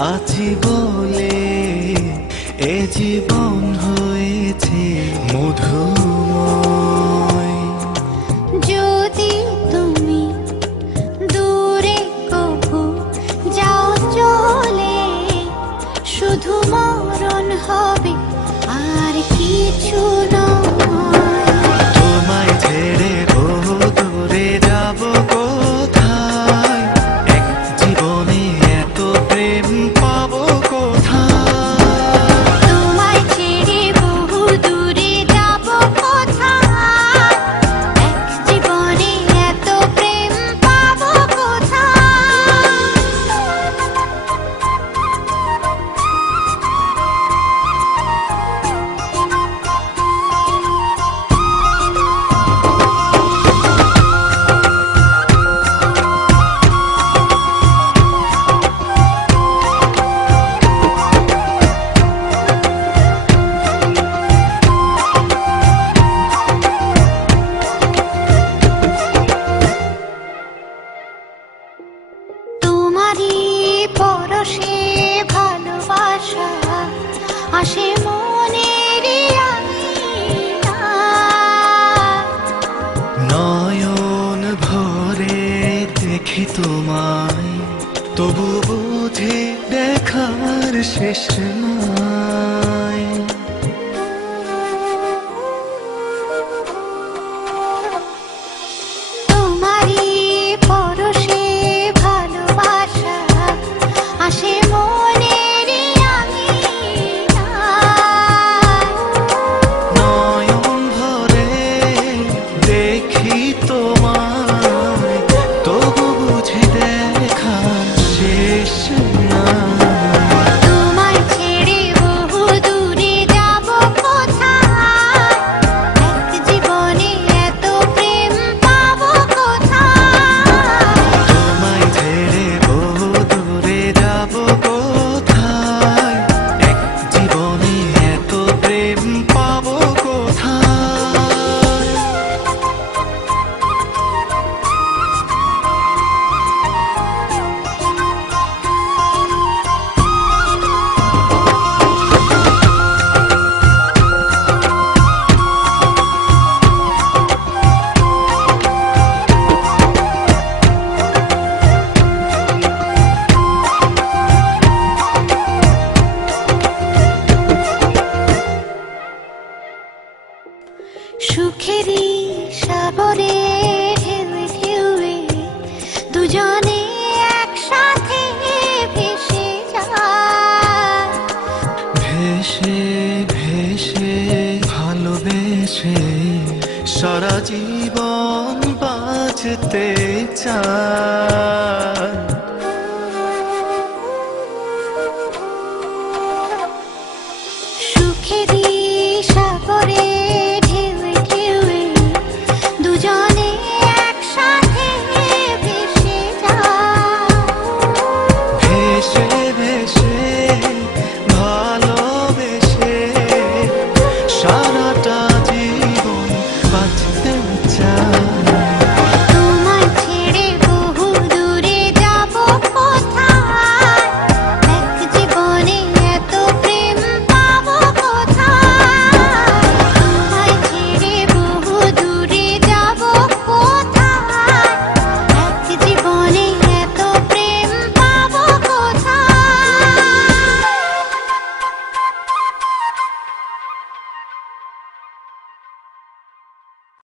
আছি বলে এ জীবন হয়েছে মধুময়। যদি তুমি দূরে কভু যাও চলে, শুধু মরণ হবে আর কিছু নয়। তোমায় ছেড়ে বহু দূরে যাব কোথায়, এক জীবনে এত প্রেম পাবো কোথায়। তোমায় ছেড়ে বহু দূরে যাব কোথায়, এক জীবনে এত প্রেম পাবো কোথায়। তোমারই পরশে ভালোবাসা আসে মনের আঙিনায়। নয়ন ভরে দেখি তোমায়, তবু বুঝি দেখার শেষ নাই। তোমারই পরশে ভালোবাসা আসে মনের আঙিনায়। নয়ন ভরে দেখি তোমায়, তবু বুঝি দেখার শেষ নাই। তোমায় ছেড়ে বহু দূরে যাব কোথায়, এক জীবনে এত প্রেম পাবো কোথায়। তোমায় ছেড়ে বহু দূরে যাব কোথায়, এক জীবনে এত প্রেম পাবো কোথায়। সুখেরই সাগরে ঢেউয়ে ঢেউয়ে দুজনে একসাথে ভেসে যায়। ভেসে ভেসে ভালোবেসে সারা জীবন বাঁচতে চায়।